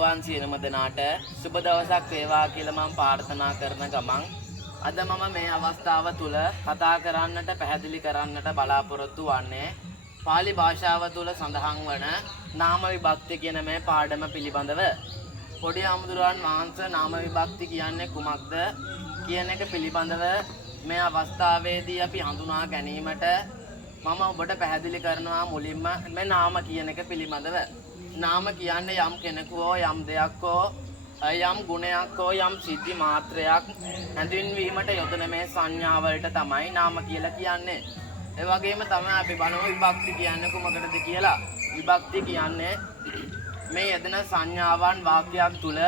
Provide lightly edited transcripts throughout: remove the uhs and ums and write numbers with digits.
වන් සියලුම දෙනාට සුබ දවසක් වේවා කියලා මම ප්‍රාර්ථනා කරන ගමන් අද මම මේ අවස්ථාව තුල කතා කරන්නට පැහැදිලි කරන්නට බලාපොරොත්තු වන්නේ පාලි භාෂාව තුල සඳහන් වන නාම විභක්ති කියන මේ පාඩම පිළිබඳව. පොඩි ආමුදුරන් වහන්සේ නාම විභක්ති කියන්නේ කුමක්ද කියන එක පිළිබඳව මේ අවස්ථාවේදී අපි හඳුනා ගැනීමට මම ඔබට පැහැදිලි කරනවා මුලින්ම මේ නාම කියන එක පිළිබඳව. නාම කියන්නේ යම් කෙනෙකු හෝ යම් දෙයක් හෝ යම් ගුණයක් හෝ යම් සිද්ධි මාත්‍රයක් හැඳින්වීමට යොදන මේ සංඥාවලට තමයි නාම කියලා කියන්නේ. ඒ වගේම තමයි අපි බලමු විභක්ති කියන්නේ කුමකටද කියලා. විභක්ති කියන්නේ මේ යෙදෙන සංඥාවන් වාක්‍යයක් තුල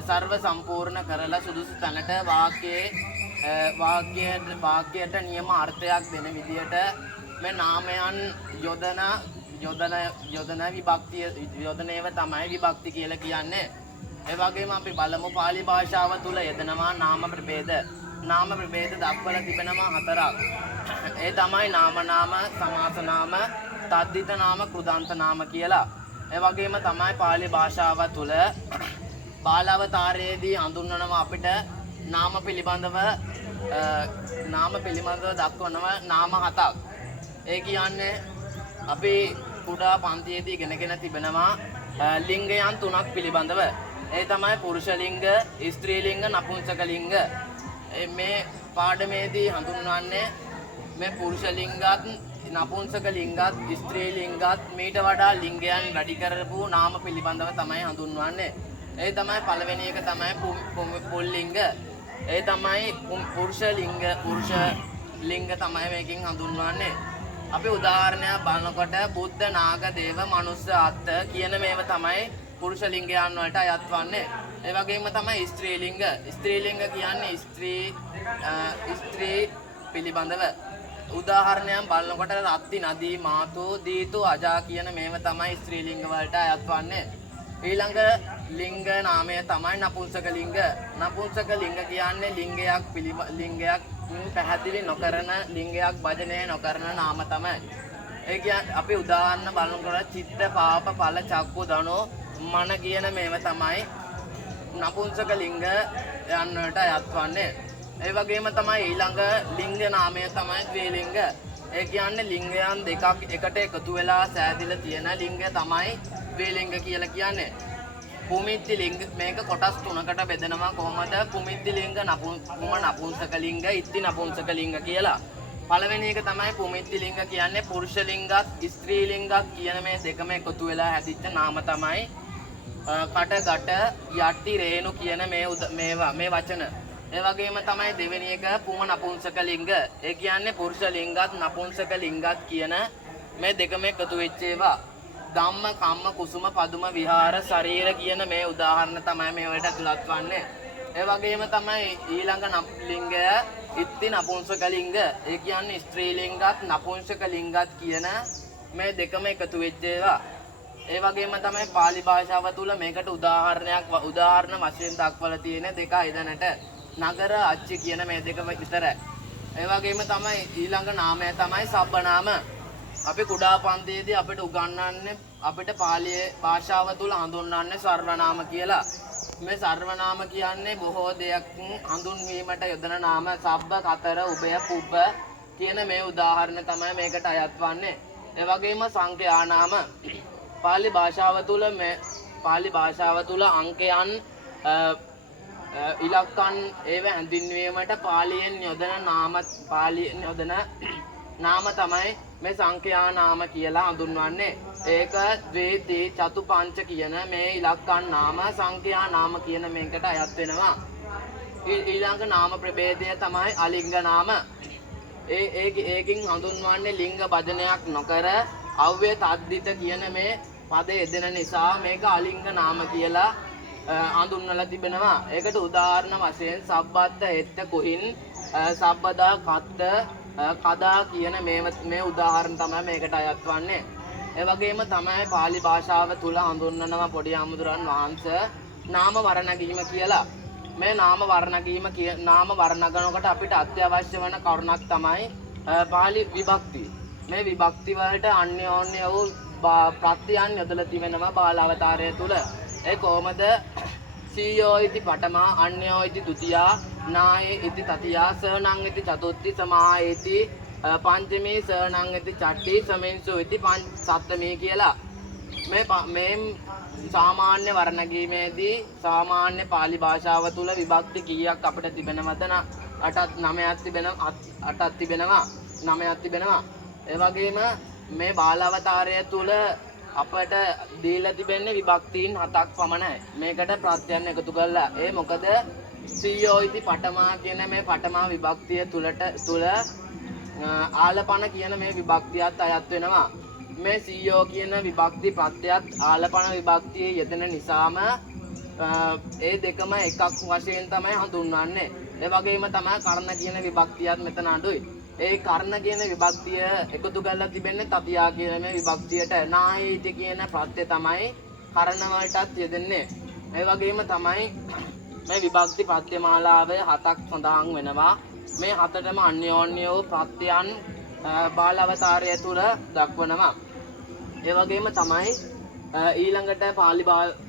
සර්ව සම්පූර්ණ කරලා සුදුසු තැනට වාක්‍යයට නියම අර්ථයක් දෙන විදියට මේ නාමයන් යොදන විභක්තිය යොදනේව තමයි විභක්ති කියලා කියන්නේ. ඒ වගේම අපි බලමු පාලි භාෂාව තුල යෙදෙනවා නාම ප්‍රභේද. නාම ප්‍රභේද දක්වලා තිබෙනවා 4ක්. ඒ තමයි නාම නාම, සමාස නාම, තද්දිත නාම, කෘදාන්ත නාම කියලා. ඒ වගේම තමයි පාලි භාෂාව තුල බාලාවතාරයේදී හඳුන්වනවා අපිට නාම පිළිබඳව දක්වනවා නාම 7ක්. ඒ කියන්නේ අපි කුඩා පන්තියේදී ඉගෙනගෙන තිබෙනවා ලිංගයන් 3ක් පිළිබඳව. ඒ තමයි පුරුෂ ලිංග, ස්ත්‍රී ලිංග, නපුංසක ලිංග. මේ පාඩමේදී හඳුන්වන්නේ මේ පුරුෂ ලිංගත්, නපුංසක ලිංගත්, ස්ත්‍රී ලිංගත් මීට වඩා ලිංගයන් වැඩි කරපු නාම පිළිබඳව තමයි හඳුන්වන්නේ. ඒ තමයි පළවෙනි එක තමයි පුල්ලිංග. ඒ තමයි පුරුෂ ලිංග තමයි මේකෙන් හඳුන්වන්නේ. අපි උදාහරණයක් බලනකොට බුද්ධ, නාග, දේව, මනුස්ස, අත්ත කියන මේවා තමයි පුරුෂ ලිංගයන් වලට අයත් වන්නේ. ඒ වගේම තමයි ස්ත්‍රී ලිංග. ස්ත්‍රී ලිංග කියන්නේ ස්ත්‍රී පිළිබඳව. උදාහරණයක් බලනකොට රත්ති, නදී, මාතු, දීතු, අජා කියන මේවා තමයි ස්ත්‍රී ලිංග වලට අයත් වන්නේ. ඊළඟ ලිංග නාමය තමයි නපුංසක ලිංග. නපුංසක ලිංග කියන්නේ ලිංගයක් පැහැදිලි නොකරන, ලිංගයක් භජනය නොකරන නාම තමයි. ඒ කියන්නේ අපි උදාහරණ බලනකොට චිත්ත, පාප, ඵල, චක්කු, ධනෝ, මන කියන මේවා තමයි නපුංසක ලිංග යන්නට අයත් වන්නේ. ඒ වගේම තමයි ඊළඟ ලිංග නාමය තමයි ද්විලිංග. ඒ කියන්නේ ලිංගයන් දෙකක් එකට එකතු වෙලා සෑදිලා තියෙන ලිංග තමයි ද්විලිංග කියලා කියන්නේ. කුමිත්ති ලිංග මේක කොටස් 3කට බෙදෙනවා කොහොමද? කුමිත්ති ලිංග, නපුංසක ලිංග, ඉත්ති නපුංසක ලිංග කියලා. පළවෙනි එක තමයි කුමිත්ති ලිංග කියන්නේ පුරුෂ ලිංගත් ස්ත්‍රී ලිංගත් කියන මේ දෙකම එකතු වෙලා හැදිච්ච නාම තමයි කට, ගට, යටි, රේණු කියන මේ වචන. ඒ වගේම තමයි දෙවෙනි එක නපුංසක ලිංග. ඒ කියන්නේ පුරුෂ ලිංගත් නපුංසක ලිංගත් කියන මේ දෙකම එකතු වෙච්ච ඒවා. ධම්ම, කම්ම, කුසුම, පදුම, විහාර, ශරීර කියන මේ උදාහරණ තමයි මේවට ඇතුළත් වන්නේ. ඒ වගේම තමයි ඊළඟ ලිංගය ඉත්ති නපුංසක ලිංග. ඒ කියන්නේ ස්ත්‍රී ලිංගත් නපුංසක ලිංගත් කියන මේ දෙකම එකතු වෙච්ච ඒවා. ඒ වගේම තමයි පාලි භාෂාව තුල මේකට උදාහරණ වශයෙන් දක්වලා තියෙන දෙකයි දැනට. නගර, අච්චි කියන මේ දෙක විතරයි. ඒ වගේම තමයි ඊළඟ නාමය තමයි සබ්බනාම. අපි කුඩා පන්තියේදී අපිට උගන්වන්නේ අපිට පාලි භාෂාව තුල හඳුන්වන්නේ සර්වනාම කියලා. මේ සර්වනාම කියන්නේ බොහෝ දෙයක් හඳුන්වීමට යොදන නාම. සබ්බ, කතර, උභය, පුබ්බ කියන මේ උදාහරණ තමයි මේකට අයත් වන්නේ. ඒ වගේම සංඛ්‍යා නාම. පාලි භාෂාව තුල අංකයන් ඉලක්කන් ඒව හැඳින්වීමට පාලියෙන් යොදන නාම තමයි මේ සංඛ්‍යා නාම කියලා හඳුන්වන්නේ. ඒක ද්වේ, ති, චතු, පංච කියන මේ ඉලක්කන් නාම සංඛ්‍යා නාම කියන මේකට අයත් වෙනවා. ඊළඟ නාම ප්‍රභේදය තමයි අලිංග නාම. ඒකින් හඳුන්වන්නේ ලිංග භජනයක් නොකර අව්‍ය තද්දිත කියන මේ පද යෙදෙන නිසා මේක අලිංග නාම කියලා හඳුන්වලා තිබෙනවා. ඒකට උදාහරණ වශයෙන් සබ්බත්ත, එත්ත, කුහින්, සබ්බදා, කත්ත, කදා කියන මේ උදාහරණ තමයි මේකට අයත් වන්නේ. ඒ වගේම තමයි පාලි භාෂාව තුල හඳුන්වනවා පොඩි ආමුදුරන් වහන්සේ නාම වර්ණගීම කියලා. මේ නාම වර්ණගනකට අපිට අත්‍යවශ්‍ය වන කරුණක් තමයි පාලි විභක්ති. මේ විභක්ති වලට අන්‍යෝන්‍ය වූ ප්‍රත්‍යයන් යොදලා තිබෙනවා බාලාවතාරය තුල. ඒ කොහොමද? සීයෝ ඉති පඨමා අඤ්ඤෝ ඉති ဒ ුතියා නායේ ඉති තතියා සනං ඉති චතුත්ථි සමායේති පංචමේ සනං ඉති චට්ටි සමෙන්සු ඉති සප්තමේ කියලා මේ සාමාන්‍ය වර්ණගීමේදී සාමාන්‍ය පාලි භාෂාව තුල විභක්ති කීයක් අපිට තිබෙනවද? 8ක් 9ක් තිබෙනවා 8ක් තිබෙනවා 9ක් තිබෙනවා. ඒ වගේම මේ බාලාවතාරය තුල අපට දීලා තිබෙන්නේ විභක්තියින් 7ක් පමණයි. මේකට ප්‍රත්‍යයන් එකතු කරලා. ඒ මොකද සීයෝ ඉති පඨමා කියන මේ පඨමා විභක්තිය තුල ආලපන කියන මේ විභක්තියත් අයත් වෙනවා. මේ සීයෝ කියන විභක්ති ප්‍රත්‍යයත් ආලපන විභක්තියේ යෙදෙන නිසාම ඒ දෙකම එකක් වශයෙන් තමයි හඳුන්වන්නේ. ඒ වගේම තමයි කර්ණ කියන විභක්තියත් මෙතන අඩුයි. ඒ කර්ණ කියන විභක්තිය එකතු කරලා තිබෙන්නේ තතියා කියන මේ විභක්තියට. නායිති කියන ප්‍රත්‍ය තමයි කර්ණ වලටත් යෙදෙන්නේ. ඒ වගේම තමයි මේ විභක්ති ප්‍රත්‍ය මාලාවේ 7ක් සඳහන් වෙනවා. මේ 7ටම අන්‍යෝන්‍යව ප්‍රත්‍යයන් බාලාවතාරය තුල දක්වනවා. ඒ වගේම තමයි ඊළඟට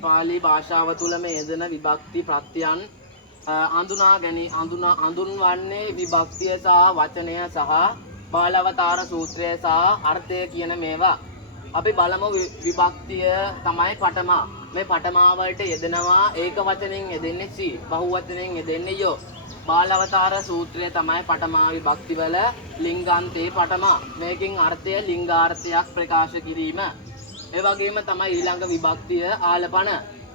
පාලි භාෂාව තුල මේ යෙදෙන විභක්ති ප්‍රත්‍යයන් හඳුන්වන්නේ විභක්තිය සහ වචනය සහ බාලාවතාර සූත්‍රය සහ අර්ථය කියන මේවා. අපි බලමු විභක්තිය තමයි පඨමා. මේ පඨමා වලට යෙදෙනවා ඒක වචනෙන් යෙදෙන්නේ සී, බහු වචනෙන් යෙදෙන්නේ යෝ. බාලාවතාර සූත්‍රය තමයි පඨමා විභක්ති වල ලිංගාන්තේ පඨමා. මේකෙන් අර්ථය ලිංගාර්ථයක් ප්‍රකාශ කිරීම. ඒ වගේම තමයි ඊළඟ විභක්තිය ආලපන.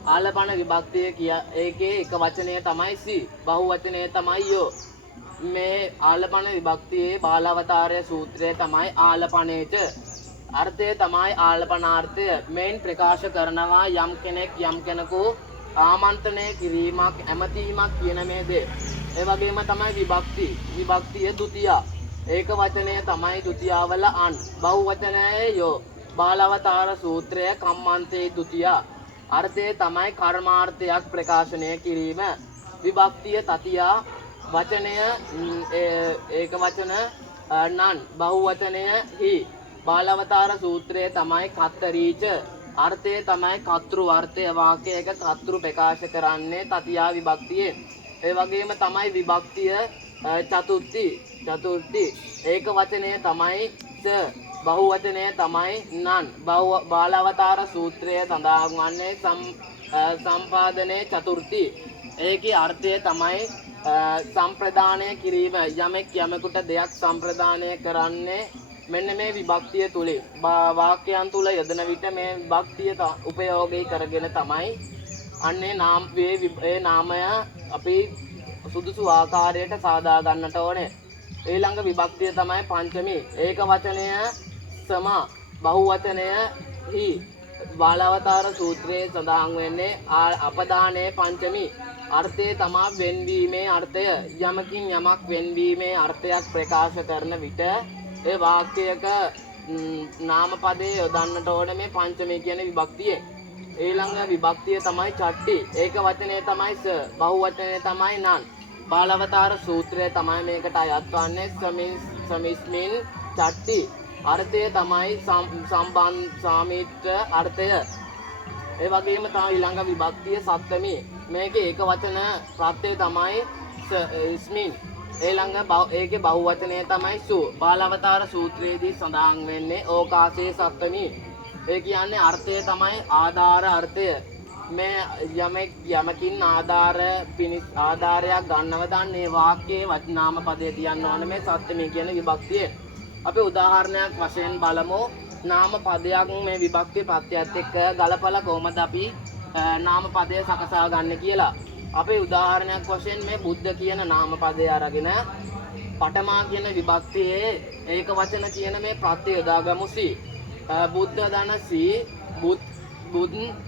ආලපන විභක්තිය ඒකේ එක වචනය තමයි සී, බහු වචනය තමයි යෝ. මේ ආලපන විභක්තියේ බාලාවතාරය සූත්‍රය තමයි ආලපනේච. අර්ථය තමයි ආලපනාර්ථය. මේන් ප්‍රකාශ කරනවා යම් කෙනෙක් යම් කෙනෙකු ආමන්ත්‍රණය කිරීමක් ඇමතීමක් කියන මේ දේ. ඒ වගේම තමයි විභක්තිය ဒ ුතියා. ඒක වචනය තමයි ဒ ුතියාවල අන්. බහු වචනයේ යෝ. බාලාවතාර සූත්‍රය කම්මන්තේ ဒ ුතියා. අර්ථය තමයි කර්මාර්ථයක් ප්‍රකාශනය කිරීම. විභක්තිය තතියා. වචනය ඒක වචන නන්. බහු වචනය හි. බාලාවතාර සූත්‍රය තමයි කත්තරීච. අර්ථය තමයි කතෘ අර්ථය. වාක්‍යයක කතෘ ප්‍රකාශ කරන්නේ තතියා විභක්තියෙන්. ඒ වගේම තමයි විභක්තිය චතුර්ථි. ඒක වචනය තමයි ස. බහු වචනය තමයි නන්. බාලාවතාර සූත්‍රය සඳහන් වන්නේ සම්පාදනයේ චතුර්ථි. ඒකේ අර්ථය තමයි සම්ප්‍රදානය කිරීම. යමෙක් යමෙකුට දෙයක් සම්ප්‍රදානය කරන්නේ මෙන්න මේ විභක්තිය තුලින්. වාක්‍යයන් තුල යෙදෙන විට මේ විභක්තිය උපයෝගී කරගෙන තමයි අන්නේ ඒ නාමය අපි සුදුසු ආකාරයට සාදා ගන්නට ඕනේ. ඊළඟ විභක්තිය තමයි පංචමී. ඒක වචනය සම. බහු වචනය හි. බාලාවතාර සූත්‍රයේ සඳහන් වෙන්නේ අපදානයේ පංචමී. අර්ථය තමයි වෙන්වීමේ අර්ථය. යමකින් යමක් වෙන්වීමේ අර්ථයක් ප්‍රකාශ කරන විට ඒ වාක්‍යයක නාමපදයේ යොදන්නට ඕනේ මේ පංචමී කියන විභක්තියේ. ඊළඟ විභක්තිය තමයි චට්ටි. ඒක වචනය තමයි ස. බහු වචනය තමයි නන්. බාලාවතාර සූත්‍රය තමයි මේකට අයත් වන්නේ සමිස්මින් චට්ටි. අර්ථය තමයි සාමිත්‍ර අර්ථය. ඒ වගේම තමයි ඊළඟ විභක්තිය සප්තමී. මේකේ ඒක වචන ප්‍රත්‍යය තමයි ස්මින්. ඊළඟ ඒකේ බහු වචනය තමයි සු. බාලාවතාර සූත්‍රයේදී සඳහන් වෙන්නේ ඕකාසේ සප්තමී. ඒ කියන්නේ අර්ථය තමයි ආධාර අර්ථය. මේ යමකින් ආධාරයක් ගන්නව දන්නේ වාක්‍යයේ වචනාම පදයේ තියන්න ඕන මේ සප්තමී කියන විභක්තිය. අපි උදාහරණයක් වශයෙන් බලමු. නාම පදයක් මේ විභක්ති ප්‍රත්‍යයත් එක්ක ගලපලා කොහොමද අපි නාම පදය සකසා ගන්න කියලා. අපි උදාහරණයක් වශයෙන් මේ බුද්ධ කියන නාම පදය අරගෙන පඨමා කියන විභක්තියේ ඒක වචන කියන මේ ප්‍රත්‍ය යොදාගමු සී. බුද්ධ ධන සී. බුද්ධ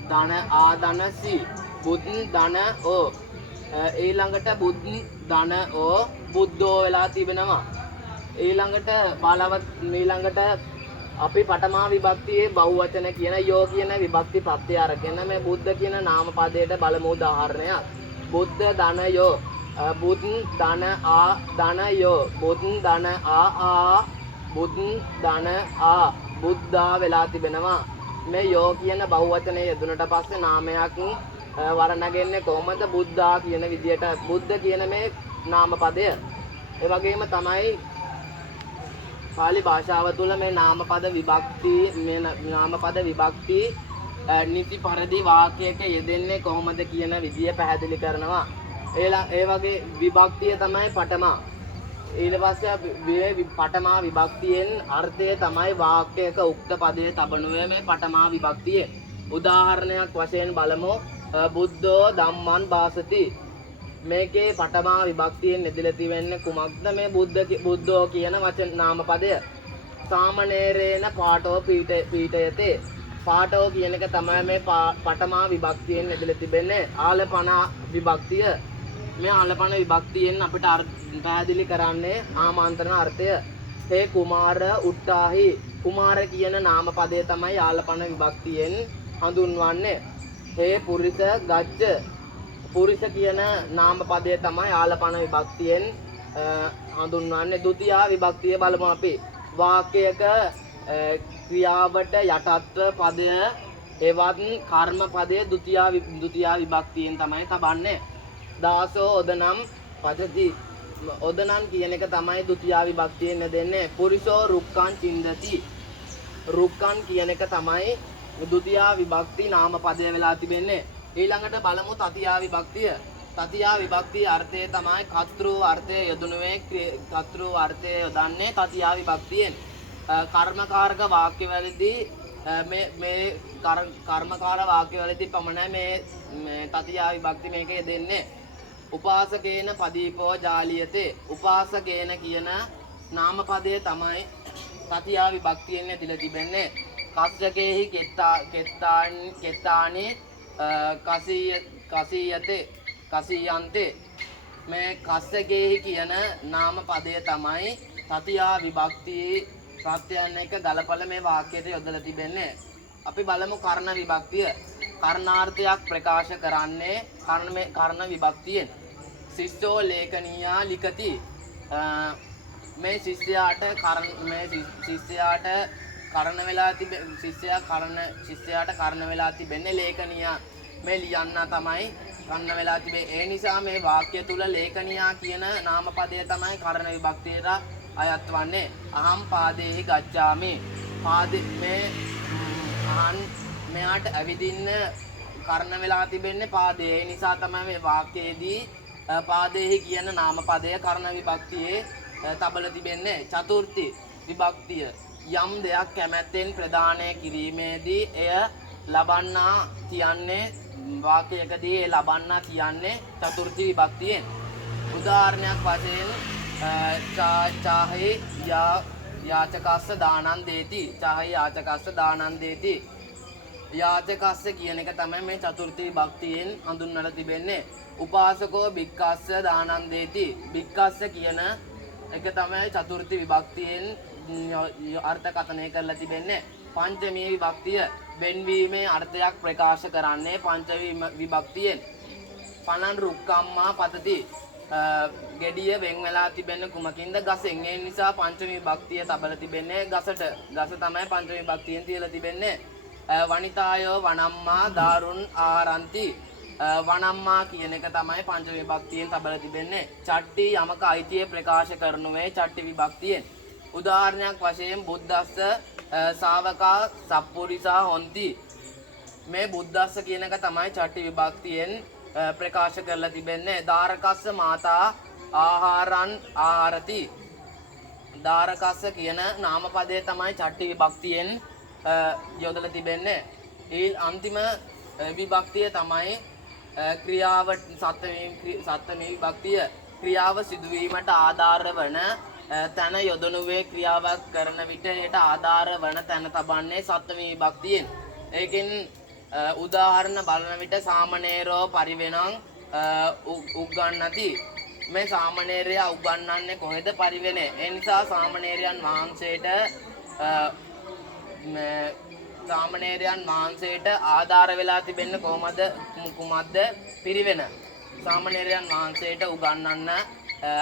ධන ආධන සී. බුද්ධ ධන ඕ. ඊළඟට බුද්ධ ධන ඕ බුද්ධෝ වෙලා තිබෙනවා. ඊළඟට අපි පඨමා විභක්තියේ බහුවචන කියන යෝ කියන විභක්ති ප්‍රත්‍ය අරගෙන මේ බුද්ධ කියන නාම පදයට බලමු උදාහරණයක්. බුද්ධ ධනයෝ. බුද්ධ ධන ආ ධනයෝ. බුද්ධ ධන ආ බුද්ධ ධන ආ බුද්ධා වෙලා තිබෙනවා. මේ යෝ කියන බහුවචනය යෙදුනට පස්සේ නාමයක් වර්ණගෙන්නේ කොහොමද? බුද්ධා කියන විදියට බුද්ධ කියන මේ නාම පදය. ඒ වගේම තමයි පාලි භාෂාව තුළ මේ නාමපද විභක්ති නිති පරිදි වාක්‍යයක යෙදෙන්නේ කොහොමද කියන විදිය පැහැදිලි කරනවා. ඒ වගේ විභක්තිය තමයි පඨමා. ඊට පස්සේ පඨමා විභක්තියෙන් අර්ථය තමයි වාක්‍යයක උක්ත පදයේ තබනුවේ මේ පඨමා විභක්තිය. උදාහරණයක් වශයෙන් බලමු. බුද්ධෝ ධම්මං භාසති. මේකේ පඨමා විභක්තියෙන් යෙදලා තිබෙන්නේ කුමක්ද? මේ බුද්ධෝ කියන වචන නාම පදය. සාමනේරේන පාඨෝ පීඨයතේ. පාඨෝ කියන එක තමයි මේ පඨමා විභක්තියෙන් යෙදලා තිබෙන්නේ. ආලපන විභක්තිය. මේ ආලපන විභක්තියෙන් අපිට පැහැදිලි කරන්නේ ආමන්ත්‍රණ අර්ථය. හේ කුමාර උට්ටාහි. කුමාර කියන නාම පදය තමයි ආලපන විභක්තියෙන් හඳුන්වන්නේ. හේ පුරිස ගච්ඡ. පුරිස කියන නාම පදය තමයි ආලපන විභක්තියෙන් හඳුන්වන්නේ. ဒုတိ ය විභක්තිය බලමු අපි. වාක්‍යයක ක්‍රියාවට යටත්ව පදය එවත් කර්ම පදය ဒုတိ ය විභක්තියෙන් තමයි තබන්නේ. දාසෝ ඔදනම් පදති. ඔදනම් කියන එක තමයි ဒုတိ ය විභක්තියෙන් දෙන්නේ. පුරිසෝ රුක්ඛං චින්දති. රුක්ඛං කියන එක තමයි ဒုတိ ය විභක්ති නාම පදය වෙලා තිබෙන්නේ. ඊළඟට බලමු තතියා විභක්තිය. තතියා විභක්තිය අර්ථය තමයි කර්තෘ අර්ථය යොදනුවේ කර්තෘ අර්ථය යොදන්නේ තතියා විභක්තියෙන්. කර්මකාරක වාක්‍යවලදී මේ කර්මකාර වාක්‍යවලදී පමණයි මේ තතියා විභක්ති මේක යෙදෙන්නේ. උපාසකේන පදීපෝ ජාලියතේ. උපාසකේන කියන නාම පදය තමයි තතියා විභක්තියෙන් යෙදලා තිබෙන්නේ. කස්සකේහි කෙත්තානි කසීයන්තේ. මේ කස්සකේහි කියන නාම පදය තමයි තතියා විභක්තියේ ප්‍රත්‍යයන් එක ගලපල මේ වාක්‍යයට යොදලා තිබෙන්නේ. අපි බලමු කර්ණ විභක්තිය. කර්ණාර්ථයක් ප්‍රකාශ කරන්නේ කර්ණ විභක්තියෙන්. ශිෂ්‍යෝ ලේඛනීයා ලිඛති. මේ ශිෂ්‍යයාට කර්ණ වෙලා තිබෙන්නේ ලේඛනියා. මේ ලියන්න තමයි කර්ණ වෙලා තිබෙන්නේ. ඒ නිසා මේ වාක්‍ය තුල ලේඛනියා කියන නාම පදය තමයි කර්ණ විභක්තියට අයත් වන්නේ. අහම් පාදේහි ගච්ඡාමි. මෙයාට ඇවිදින්න කර්ණ වෙලා තිබෙන්නේ පාදේ. ඒ නිසා තමයි මේ වාක්‍යයේදී පාදේහි කියන නාම පදය කර්ණ විභක්තියේ තබලා තිබෙන්නේ. චතුර්ථ විභක්තිය. යම් දෙයක් කැමැත්තෙන් ප්‍රදානය කිරීමේදී එය ලබන්නා කියන්නේ වාක්‍යයකදී ඒ ලබන්නා කියන්නේ චතුර්ථ විභක්තියෙන්. උදාහරණයක් වශයෙන් චාහේ යාචකස්ස දානං දේති. චාහේ යාචකස්ස දානං දේති. යාචකස්ස කියන එක තමයි මේ චතුර්ථ විභක්තියෙන් හඳුන්වලා තිබෙන්නේ. උපාසකෝ භික්ඛස්ස දානං දේති. භික්ඛස්ස කියන එක තමයි චතුර්ථ විභක්තියෙන් අර්ථකථනය කරලා තිබෙන්නේ. පංචමී විභක්තිය. වෙන්වීමේ අර්ථයක් ප්‍රකාශ කරන්නේ පංචමී විභක්තියෙන්. පනං රුක්කම්මා පතති. ගෙඩිය වෙන් වෙලා තිබෙන්නේ කුමකින්ද? ගසෙන්. ඒ නිසා පංචමී විභක්තිය තබලා තිබෙන්නේ ගසට. ගස තමයි පංචමී විභක්තියෙන් තියලා තිබෙන්නේ. වනිතායෝ වනම්මා දාරුන් ආරන්ති. වනම්මා කියන එක තමයි පංචමී විභක්තියෙන් තබලා තිබෙන්නේ. චට්ටි යමක අයිතිය ප්‍රකාශ කරනුවේ චට්ටි විභක්තියෙන්. උදාහරණයක් වශයෙන් බුද්දස්ස ශාවකා සප්පුරිසා හොන්ති. මේ බුද්දස්ස කියන එක තමයි චට්ටි විභක්තියෙන් ප්‍රකාශ කරලා තිබෙන්නේ. දාරකස්ස මාතා ආහාරං ආහාරති. දාරකස්ස කියන නාම පදය තමයි චට්ටි විභක්තියෙන් යොදලා තිබෙන්නේ. ඒ අන්තිම විභක්තිය තමයි ක්‍රියාව සත්ත්වමී විභක්තිය. ක්‍රියාව සිදුවීමට ආධාර වන තැන යොදනුවේ ක්‍රියාවක් කරන විට ඒට ආධාර වන තැන තබන්නේ සත්ත්වමී විභක්තියෙන්. ඒකෙන් උදාහරණ බලන විට සාමණේරෝ පරිවෙණං උග්ගන්නති. මේ සාමණේරයා උගන්වන්නේ කොහෙද? පරිවෙණේ. ඒ නිසා සාමණේරයන් වහන්සේට ආධාර වෙලා තිබෙන්නේ කොහොමද? කුමක්ද? පිරිවෙන. සාමණේරයන් වහන්සේට උගන්වන්න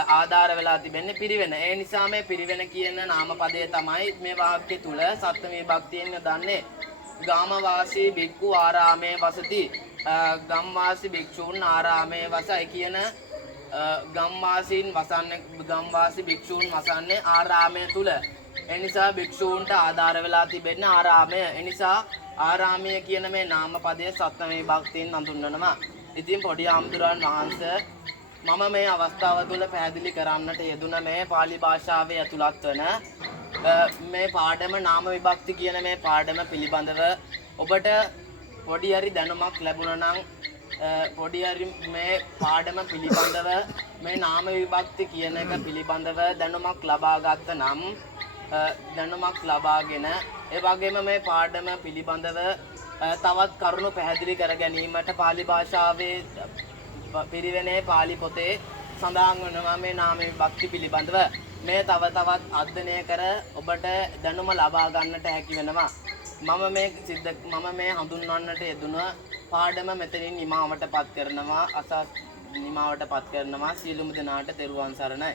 ආධාර වෙලා තිබෙන්නේ පිරිවෙන. ඒ නිසා මේ පිරිවෙන කියන නාම පදය තමයි මේ වාක්‍ය තුල සත්ත්වමී විභක්තියෙන් යොදන්නේ. ගාමවාසී බික්කු ආරාමේ වසති. ගම්වාසී භික්ෂූන් ආරාමේ වසයි කියන ගම්වාසීන් වසන්නේ ගම්වාසී භික්ෂූන් වසන්නේ ආරාමය තුල. ඒ නිසා භික්ෂූන්ට ආධාර වෙලා තිබෙන ආරාමය. ඒ නිසා ආරාමය කියන මේ නාමපදයේ සත්ත්ව විභක්තියෙන් හඳුන්වනවා. ඉතින් පොඩි ආම්දුරන් වහන්සේ මම මේ අවස්ථාව තුළ පැහැදිලි කරන්නට යෙදුන මේ pāli භාෂාවේ ඇතුළත් වන මේ පාඩම නාම විභක්ති කියන මේ පාඩම පිළිබඳව ඔබට පොඩි හරි දැනුමක් ලැබුණා නම් පොඩි හරි මේ පාඩම පිළිබඳව මේ නාම විභක්ති කියන එක පිළිබඳව දැනුමක් ලබා ගත්ත නම් දැනුමක් ලබාගෙන ඒ වගේම මේ පාඩම පිළිබඳව තවත් කරුණු පැහැදිලි කර ගැනීමට pāli භාෂාවේ පිරිවෙනේ pāli පොතේ සඳහන් වෙනවා මේ නාම විභක්ති පිළිබඳව. මේ තව තවත් අධ්‍යයනය කර ඔබට දැනුම ලබා ගන්නට හැකි වෙනවා. මම මේ හඳුන්වන්නට යෙදුන පාඩම මෙතනින් නිමාවටපත් කරනවා. නිමාවටපත් කරනවා. සියලුම දෙනාට තෙරුවන් සරණයි.